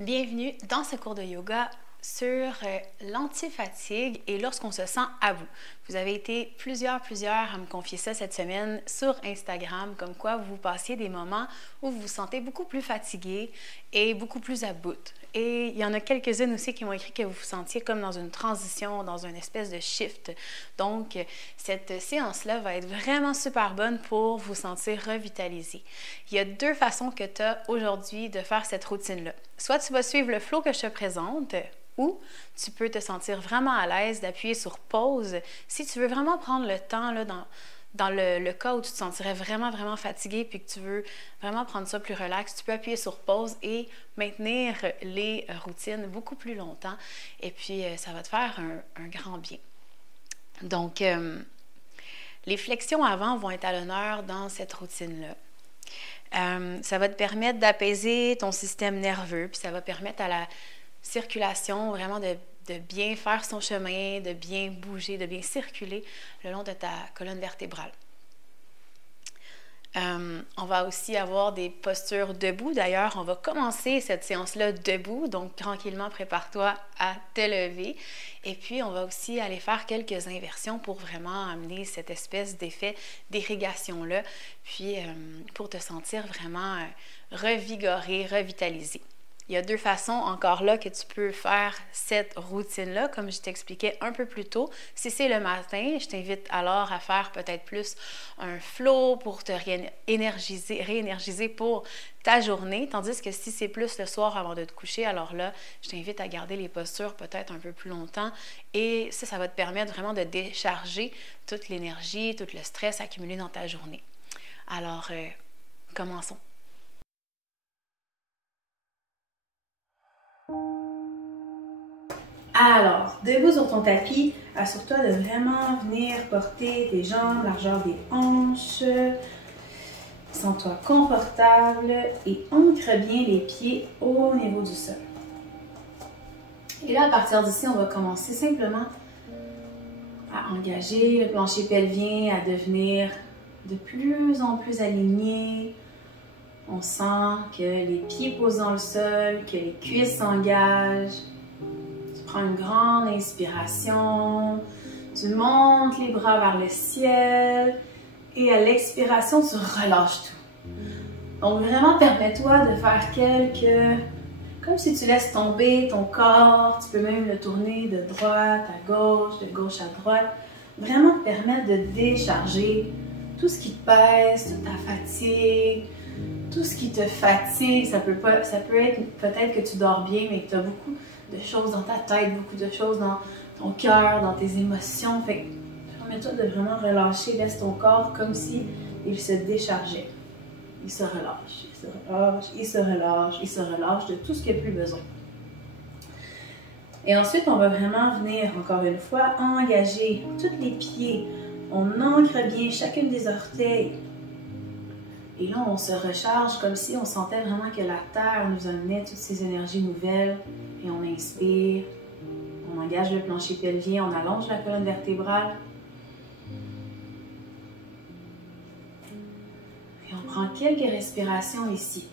Bienvenue dans ce cours de yoga sur l'anti-fatigue et lorsqu'on se sent à bout. Vous avez été plusieurs à me confier ça cette semaine sur Instagram, comme quoi vous passiez des moments où vous vous sentez beaucoup plus fatigué et beaucoup plus à bout. Et il y en a quelques-unes aussi qui m'ont écrit que vous vous sentiez comme dans une transition, dans une espèce de shift. Donc, cette séance-là va être vraiment super bonne pour vous sentir revitalisé. Il y a deux façons que tu as aujourd'hui de faire cette routine-là. Soit tu vas suivre le flow que je te présente, ou tu peux te sentir vraiment à l'aise d'appuyer sur pause si tu veux vraiment prendre le temps là, dans le cas où tu te sentirais vraiment fatigué puis que tu veux vraiment prendre ça plus relax, tu peux appuyer sur pause et maintenir les routines beaucoup plus longtemps et puis ça va te faire un grand bien. Donc, les flexions avant vont être à l'honneur dans cette routine-là. Ça va te permettre d'apaiser ton système nerveux puis ça va permettre à la circulation, vraiment de bien faire son chemin, de bien bouger, de bien circuler le long de ta colonne vertébrale. On va aussi avoir des postures debout. D'ailleurs, on va commencer cette séance-là debout, donc tranquillement, prépare-toi à te lever. Et puis, on va aussi aller faire quelques inversions pour vraiment amener cette espèce d'effet d'irrigation-là, puis pour te sentir vraiment revigoré, revitalisé. Il y a deux façons encore là que tu peux faire cette routine-là, comme je t'expliquais un peu plus tôt. Si c'est le matin, je t'invite alors à faire peut-être plus un flow pour te réénergiser pour ta journée. Tandis que si c'est plus le soir avant de te coucher, alors là, je t'invite à garder les postures peut-être un peu plus longtemps. Et ça va te permettre vraiment de décharger toute l'énergie, tout le stress accumulé dans ta journée. Alors, commençons. Alors, debout sur ton tapis, assure-toi de vraiment venir porter tes jambes, largeur des hanches. Sens-toi confortable et ancre bien les pieds au niveau du sol. Et là, à partir d'ici, on va commencer simplement à engager le plancher pelvien, à devenir de plus en plus aligné. On sent que les pieds posent dans le sol, que les cuisses s'engagent. Prends une grande inspiration, tu montes les bras vers le ciel et à l'expiration, tu relâches tout. Donc vraiment, permets-toi de faire comme si tu laisses tomber ton corps, tu peux même le tourner de droite à de gauche à droite. Vraiment te permettre de décharger tout ce qui te pèse, toute ta fatigue, tout ce qui te fatigue. Ça peut être peut-être que tu dors bien, mais que tu as beaucoup de choses dans ta tête, beaucoup de choses dans ton cœur, dans tes émotions. Fait que permets-toi de vraiment relâcher, laisse ton corps comme si il se déchargeait. Il se relâche, il se relâche, il se relâche, il se relâche de tout ce qu'il n'y a plus besoin. Et ensuite, on va vraiment venir, encore une fois, engager tous les pieds. On ancre bien chacune des orteils. Et là, on se recharge comme si on sentait vraiment que la terre nous amenait toutes ces énergies nouvelles. Et on inspire, on engage le plancher pelvien, on allonge la colonne vertébrale. Et on prend quelques respirations ici.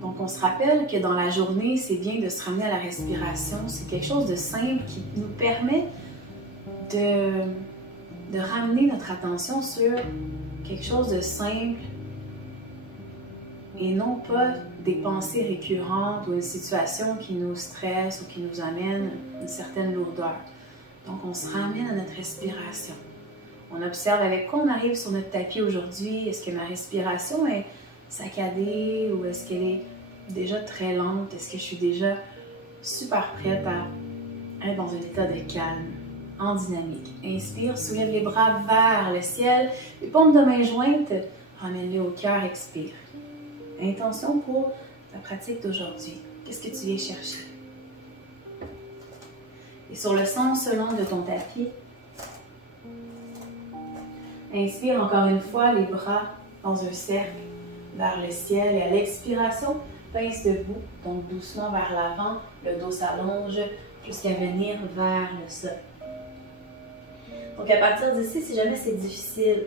Donc, on se rappelle que dans la journée, c'est bien de se ramener à la respiration. C'est quelque chose de simple qui nous permet de ramener notre attention sur quelque chose de simple et non pas des pensées récurrentes ou une situation qui nous stresse ou qui nous amène une certaine lourdeur. Donc, on se ramène à notre respiration. On observe avec quoi on arrive sur notre tapis aujourd'hui. Est-ce que ma respiration est saccadée ou est-ce qu'elle est déjà très lente? Est-ce que je suis déjà super prête à être dans un état de calme, en dynamique? Inspire, soulève les bras vers le ciel. Les paumes de main jointes, ramène-les au cœur, expire. Intention pour ta pratique d'aujourd'hui. Qu'est-ce que tu viens chercher? Et sur le sens long de ton tapis, inspire encore une fois les bras dans un cercle vers le ciel et à l'expiration, pince debout, donc doucement vers l'avant, le dos s'allonge jusqu'à venir vers le sol. Donc à partir d'ici, si jamais c'est difficile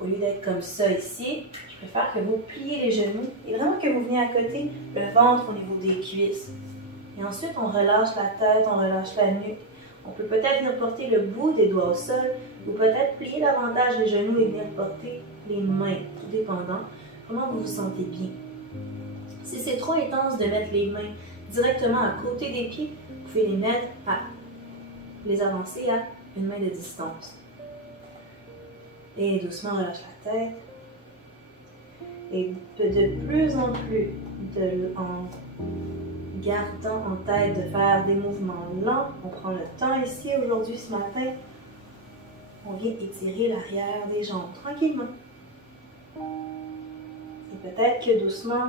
Au lieu d'être comme ça ici, je préfère que vous pliez les genoux et vraiment que vous veniez à côté, le ventre au niveau des cuisses. Et ensuite, on relâche la tête, on relâche la nuque. On peut peut-être venir porter le bout des doigts au sol ou peut-être plier davantage les genoux et venir porter les mains, tout dépendant comment vous vous sentez bien. Si c'est trop intense de mettre les mains directement à côté des pieds, vous pouvez les avancer à une main de distance. Et doucement, relâche la tête. Et de plus en plus, en gardant en tête de faire des mouvements lents, on prend le temps ici, aujourd'hui, ce matin, on vient étirer l'arrière des jambes, tranquillement. Et peut-être que doucement,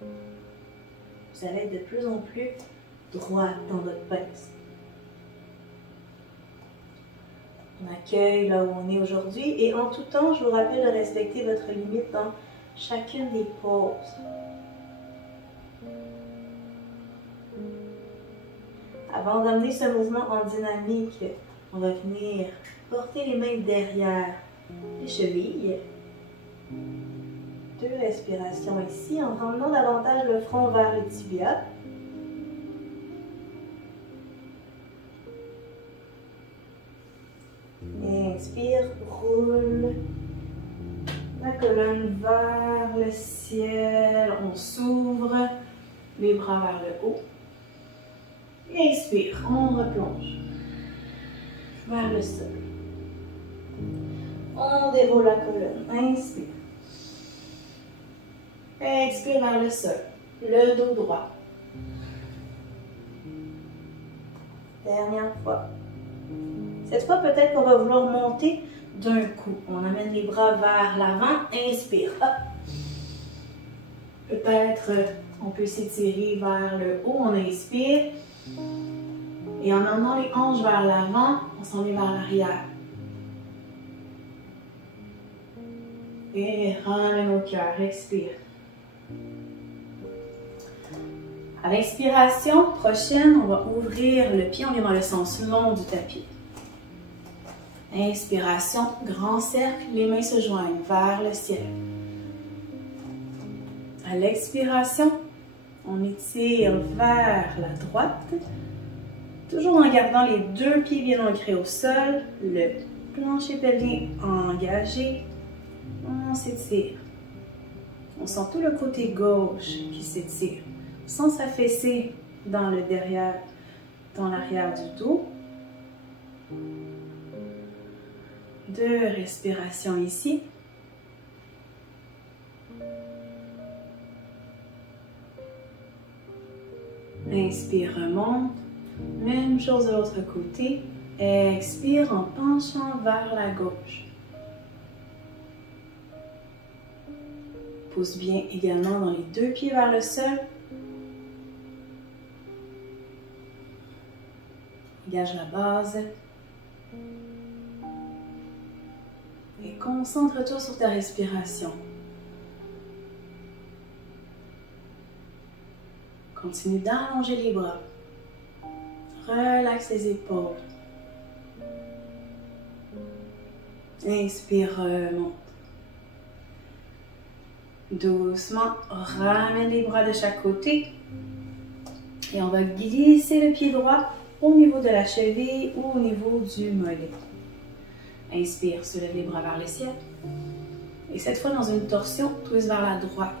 vous allez être de plus en plus droit dans votre pince. On accueille là où on est aujourd'hui et en tout temps, je vous rappelle de respecter votre limite dans chacune des pauses. Avant d'amener ce mouvement en dynamique, on va venir porter les mains derrière les chevilles. 2 respirations ici en ramenant davantage le front vers les tibias. Inspire, roule la colonne vers le ciel. On s'ouvre, les bras vers le haut. Inspire, on replonge vers le sol. On déroule la colonne. Inspire. Expire vers le sol. Le dos droit. Dernière fois. Cette fois, peut-être qu'on va vouloir monter d'un coup. On amène les bras vers l'avant. Inspire. Peut-être on peut s'étirer vers le haut. On inspire. Et en amenant les hanches vers l'avant, on s'en va vers l'arrière. Et ramène au cœur. Expire. À l'expiration prochaine, on va ouvrir le pied. On est dans le sens long du tapis. Inspiration, grand cercle, les mains se joignent vers le ciel. À l'expiration, on étire vers la droite, toujours en gardant les 2 pieds bien ancrés au sol, le plancher pelvien engagé. On s'étire. On sent tout le côté gauche qui s'étire, sans s'affaisser dans le derrière, dans l'arrière du dos. 2 respirations ici. Inspire, remonte. Même chose de l'autre côté. Expire en penchant vers la gauche. Pousse bien également dans les 2 pieds vers le sol. Engage la base. Et concentre-toi sur ta respiration. Continue d'allonger les bras. Relaxe les épaules. Inspire, remonte. Doucement, ramène les bras de chaque côté. Et on va glisser le pied droit au niveau de la cheville ou au niveau du mollet. Inspire, soulève les bras vers le ciel. Et cette fois, dans une torsion, twist vers la droite.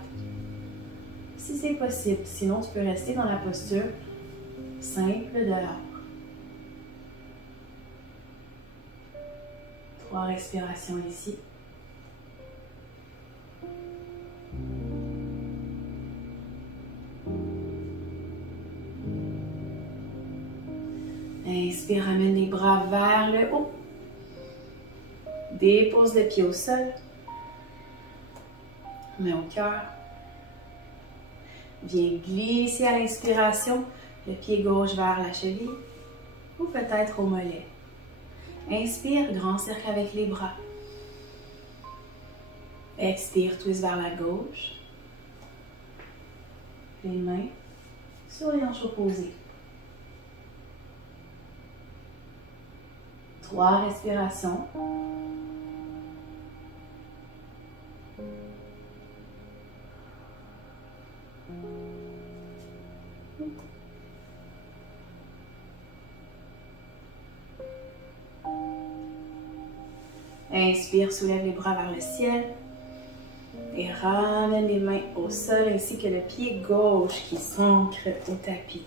Si c'est possible, sinon tu peux rester dans la posture simple de l'arbre. 3 respirations ici. Inspire, ramène les bras vers le haut. Dépose le pied au sol. Main au cœur. Viens glisser à l'inspiration, le pied gauche vers la cheville ou peut-être au mollet. Inspire, grand cercle avec les bras. Expire, twist vers la gauche. Les mains sur les hanches opposées. 3 respirations. Inspire, soulève les bras vers le ciel. Et ramène les mains au sol ainsi que le pied gauche qui s'ancre au tapis.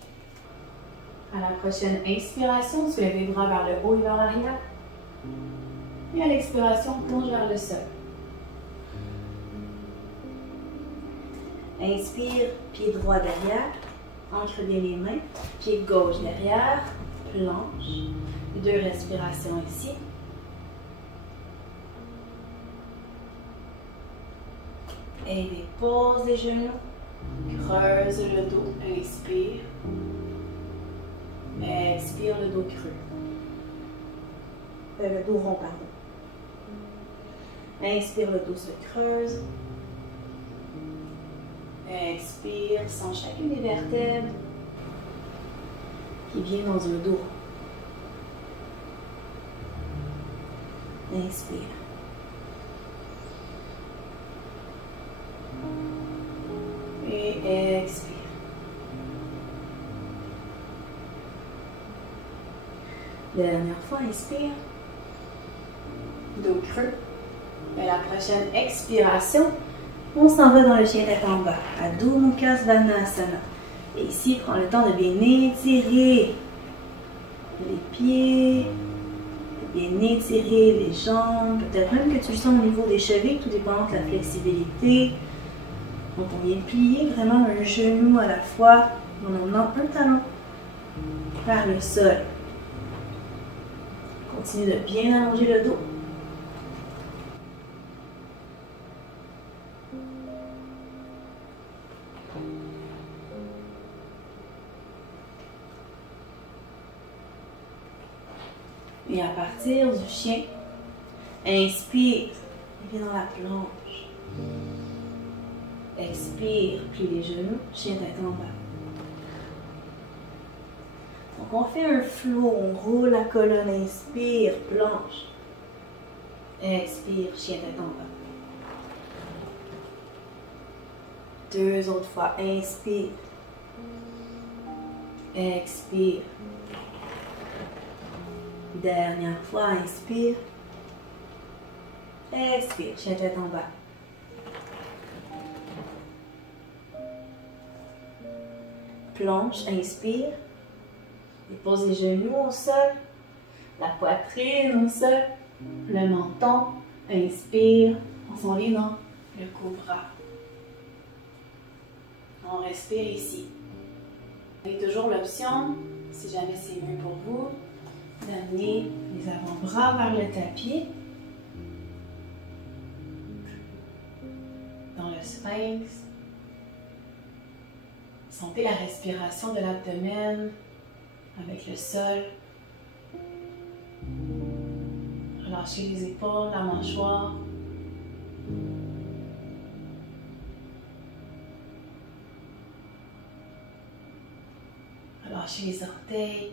À la prochaine inspiration, soulève les bras vers le haut et vers l'arrière. Et à l'expiration, plonge vers le sol. Inspire, pied droit derrière. Ancre bien les mains. Pied gauche derrière. Planche. 2 respirations ici. Et dépose les genoux. Creuse le dos. Inspire. Expire le dos creux. Le dos rond, pardon. Inspire, le dos se creuse. Expire, sens chacune des vertèbres qui vient dans un dos. Inspire. Et expire. Dernière fois, inspire. Dos creux. Et la prochaine expiration, on s'en va dans le chien tête en bas, Adho Mukha Svanasana. Et ici, prends le temps de bien étirer les pieds, de bien étirer les jambes, peut-être même que tu le sens au niveau des chevilles, tout dépend de la flexibilité. Donc on vient plier vraiment un genou à la fois en emmenant un talon vers le sol. Continue de bien allonger le dos. Et à partir du chien, inspire, viens dans la planche. Expire, plie les genoux, chien tête en bas. Donc on fait un flow, on roule la colonne, inspire, planche. Expire, chien tête en bas. 2 autres fois, inspire. Expire. Dernière fois, inspire. Expire, chien tête en bas. Planche, inspire. Dépose les genoux au sol. La poitrine au sol. Le menton. Inspire. On s'en vient dans le cobra. On respire ici. Vous avez toujours l'option, si jamais c'est mieux pour vous, d'amener les avant-bras vers le tapis. Dans le sphinx. Sentez la respiration de l'abdomen avec le sol. Relâchez les épaules, la mâchoire. Relâchez les orteils.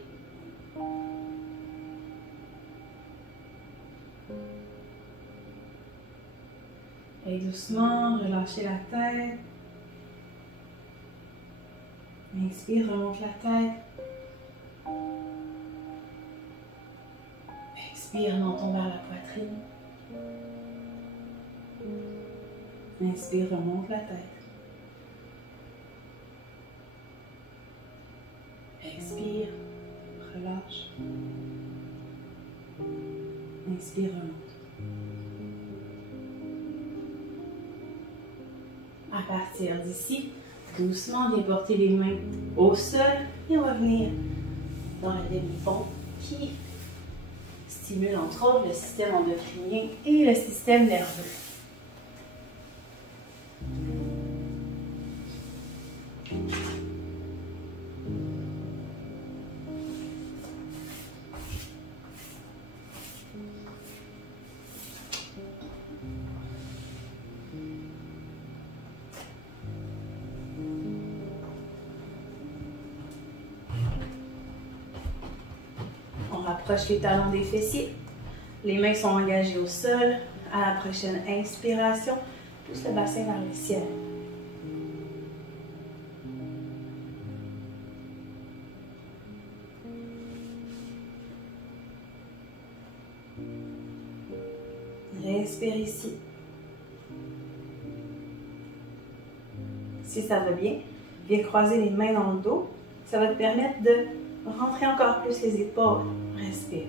Et doucement, relâchez la tête. Inspire, remonte la tête. Expire, menton vers la poitrine. Inspire, remonte la tête. Expire, relâche. Inspire, remonte. À partir d'ici, doucement, viens porter les mains au sol et on va venir dans le demi-pont qui stimule entre autres le système endocrinien et le système nerveux. Rapproche les talons des fessiers. Les mains sont engagées au sol. À la prochaine inspiration, pousse le bassin vers le ciel. Respire ici. Si ça va bien, viens croiser les mains dans le dos. Ça va te permettre de rentrer encore plus les épaules. Respire.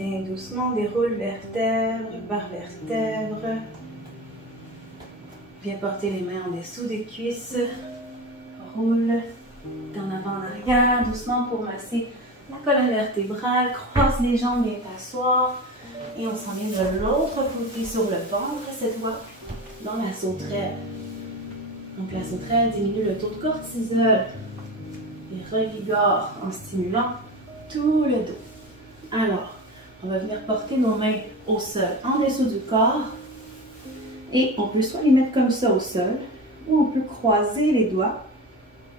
Et doucement, déroule vertèbre par vertèbre. Viens porter les mains en dessous des cuisses. Roule d'en avant en arrière, doucement pour masser la colonne vertébrale. Croise les jambes, viens t'asseoir. Et on s'en vient de l'autre côté sur le ventre, cette fois dans la sauterelle. Donc la sauterelle diminue le taux de cortisol et revigore en stimulant tout le dos. Alors, on va venir porter nos mains au sol, en dessous du corps. Et on peut soit les mettre comme ça au sol, ou on peut croiser les doigts.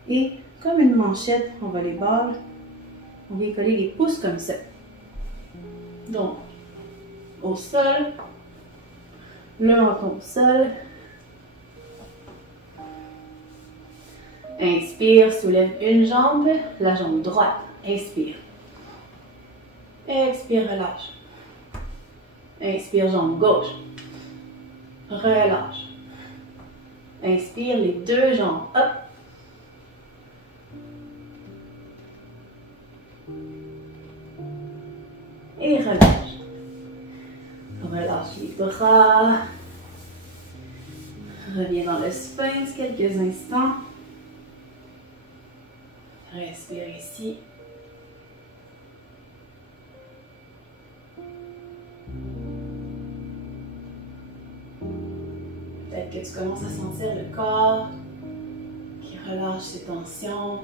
Et comme une manchette, on va les baller. On vient coller les pouces comme ça. Donc, au sol, le menton au sol. Inspire, soulève une jambe, la jambe droite. Inspire. Expire, relâche. Inspire, jambe gauche. Relâche. Inspire, les deux jambes. Hop. Et relâche. Relâche les bras. Reviens dans le sphinx quelques instants. Respire ici. Peut-être que tu commences à sentir le corps qui relâche ses tensions.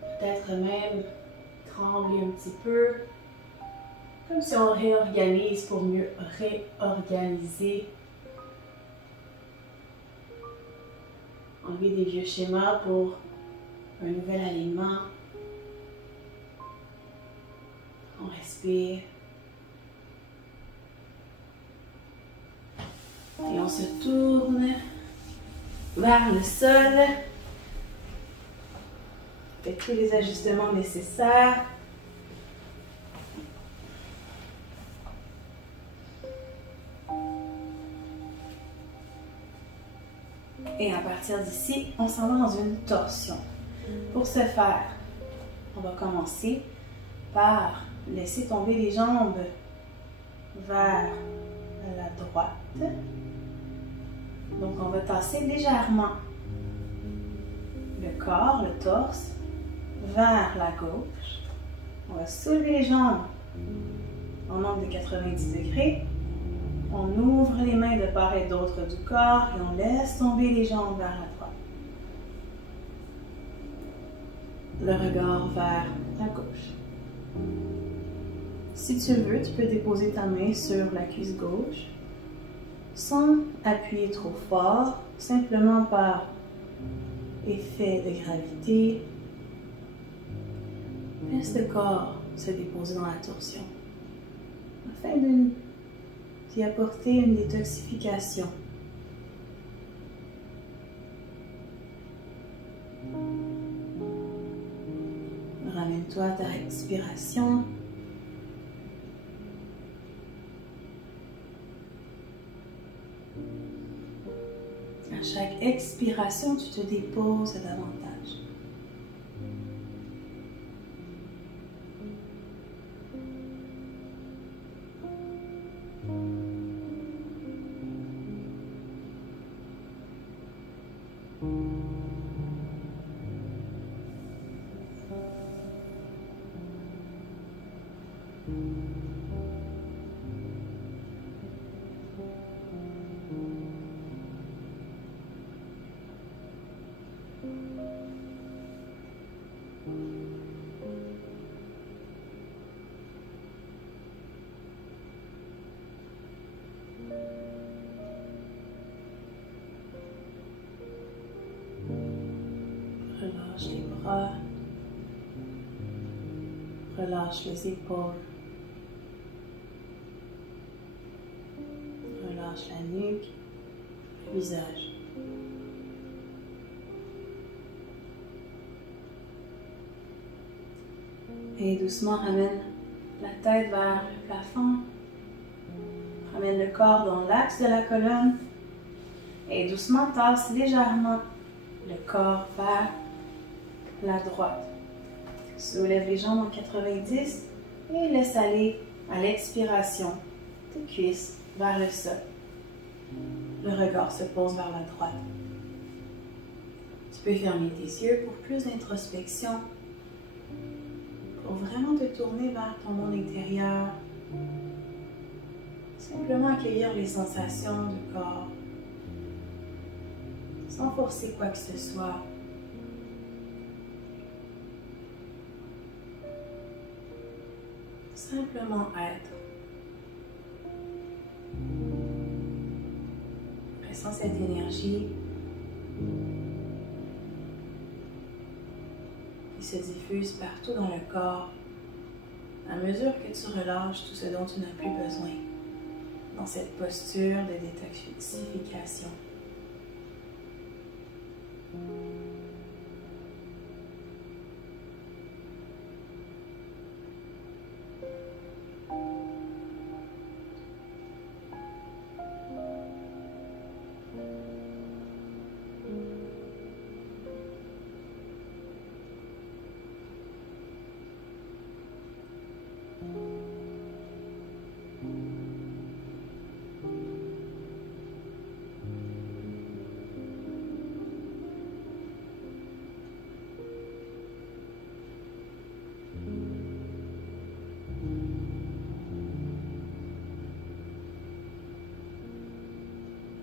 Peut-être même trembler un petit peu. Comme si on réorganise pour mieux réorganiser. Enlever des vieux schémas pour un nouvel alignement. On respire. Et on se tourne vers le sol. Faites tous les ajustements nécessaires. Et à partir d'ici, on s'en va dans une torsion. Pour ce faire, on va commencer par laisser tomber les jambes vers la droite. Donc, on va tasser légèrement le corps, le torse, vers la gauche. On va soulever les jambes en angle de 90 degrés. On ouvre les mains de part et d'autre du corps et on laisse tomber les jambes vers la droite. Le regard vers la gauche. Si tu le veux, tu peux déposer ta main sur la cuisse gauche sans appuyer trop fort, simplement par effet de gravité. Laisse le corps se déposer dans la torsion afin d'y apporter une détoxification. Ramène-toi à ta respiration. À chaque expiration, tu te déposes davantage. Relâche les bras, relâche les épaules, relâche la nuque, le visage. Et doucement ramène la tête vers le plafond. Ramène le corps dans l'axe de la colonne. Et doucement tasse légèrement le corps vers la droite. Soulève les jambes en 90 et laisse aller à l'expiration tes cuisses vers le sol. Le regard se pose vers la droite. Tu peux fermer tes yeux pour plus d'introspection, pour vraiment te tourner vers ton monde intérieur. Simplement accueillir les sensations du corps, sans forcer quoi que ce soit. Simplement être. Ressens cette énergie qui se diffuse partout dans le corps à mesure que tu relâches tout ce dont tu n'as plus besoin dans cette posture de détoxification.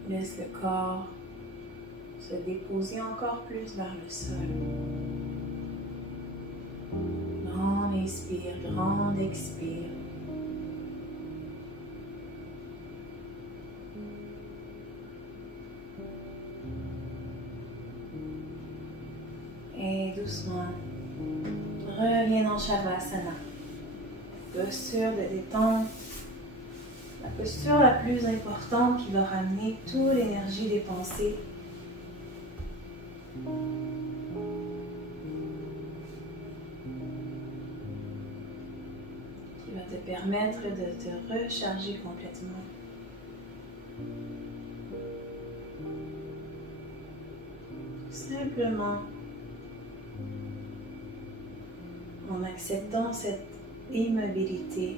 Laisse le corps se déposer encore plus vers le sol. Grand inspire, grand expire. Et doucement, reviens dans Shavasana. Posture de détente. La posture la plus importante qui va ramener toute l'énergie dépensée. Qui va te permettre de te recharger complètement. Simplement en acceptant cette immobilité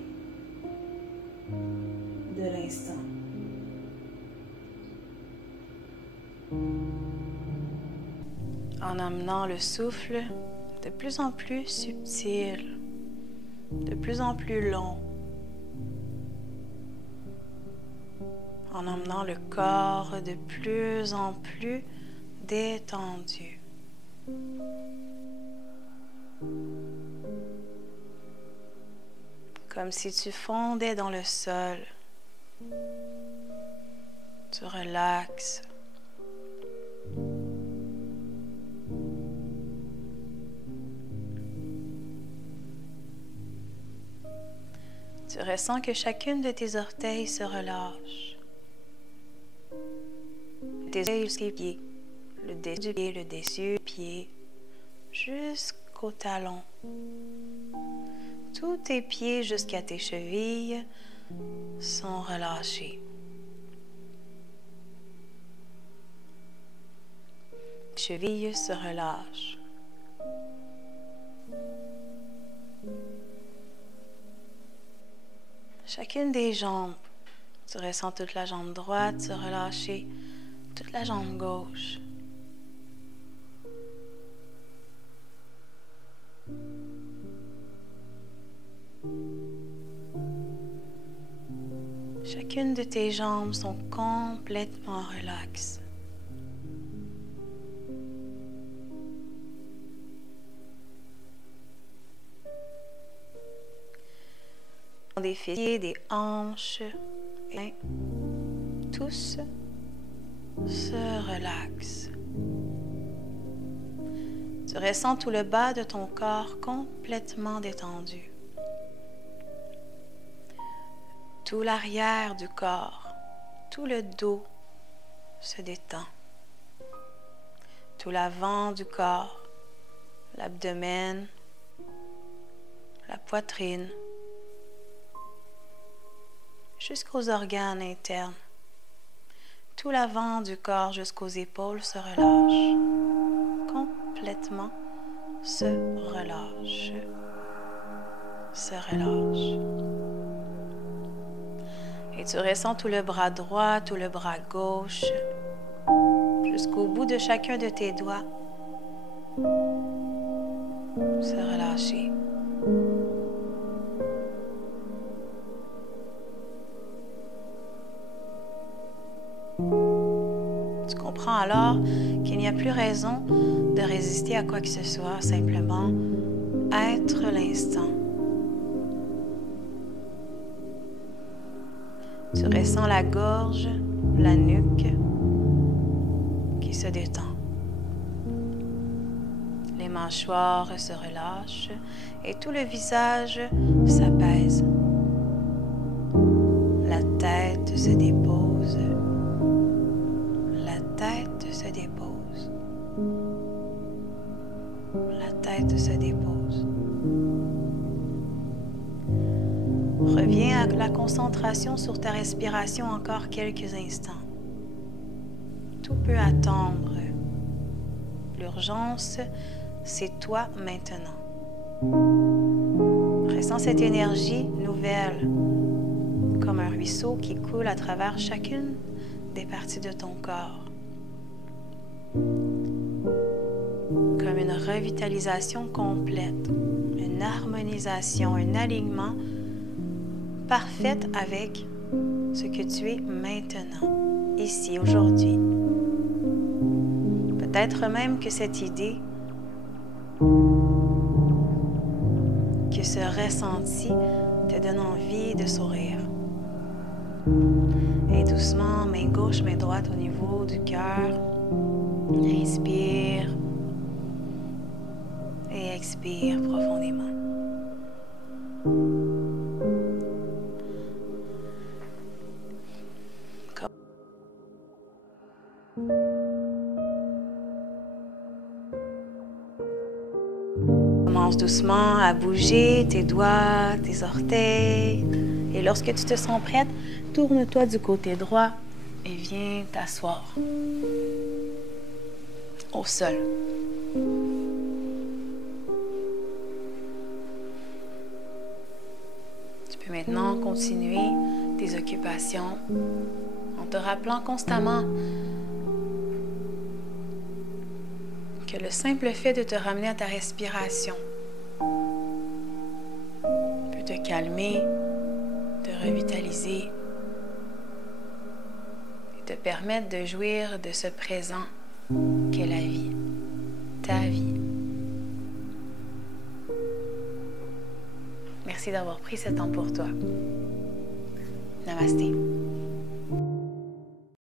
de l'instant. En amenant le souffle de plus en plus subtil, de plus en plus long, en emmenant le corps de plus en plus détendu. Comme si tu fondais dans le sol. Tu relaxes. Tu ressens que chacune de tes orteils se relâche. Tes yeux jusqu'aux pieds, le dessus du pied, le dessus du pied, jusqu'aux talons. Tous tes pieds jusqu'à tes chevilles sont relâchés. Les chevilles se relâchent. Chacune des jambes, tu ressens toute la jambe droite se relâcher, toute la jambe gauche. Chacune de tes jambes sont complètement relaxes. Des fessiers, des hanches, et tous se relaxent. Tu ressens tout le bas de ton corps complètement détendu. Tout l'arrière du corps Tout le dos se détend. Tout l'avant du corps, l'abdomen, la poitrine, jusqu'aux organes internes. Tout l'avant du corps jusqu'aux épaules se relâche. Complètement se relâche. Se relâche. Et tu ressens tout le bras droit, tout le bras gauche, jusqu'au bout de chacun de tes doigts. Se relâcher. Tu comprends alors qu'il n'y a plus raison de résister à quoi que ce soit, simplement être l'instant. Tu ressens la gorge, la nuque qui se détend. Les mâchoires se relâchent et tout le visage s'apaise. La tête se dépose. La tête se dépose. La tête se dépose. Reviens à la concentration sur ta respiration encore quelques instants. Tout peut attendre. L'urgence, c'est toi maintenant. Ressens cette énergie nouvelle, comme un ruisseau qui coule à travers chacune des parties de ton corps. Comme une revitalisation complète, une harmonisation, un alignement parfaite avec ce que tu es maintenant, ici, aujourd'hui. Peut-être même que cette idée, que ce ressenti te donne envie de sourire. Et doucement, main gauche, main droite au niveau du cœur. Inspire et expire profondément. Commence doucement à bouger tes doigts, tes orteils. Et lorsque tu te sens prête, tourne-toi du côté droit et viens t'asseoir au sol. Tu peux maintenant continuer tes occupations en te rappelant constamment que le simple fait de te ramener à ta respiration peut te calmer, te revitaliser et te permettre de jouir de ce présent qu'est la vie, ta vie. Merci d'avoir pris ce temps pour toi. Namasté.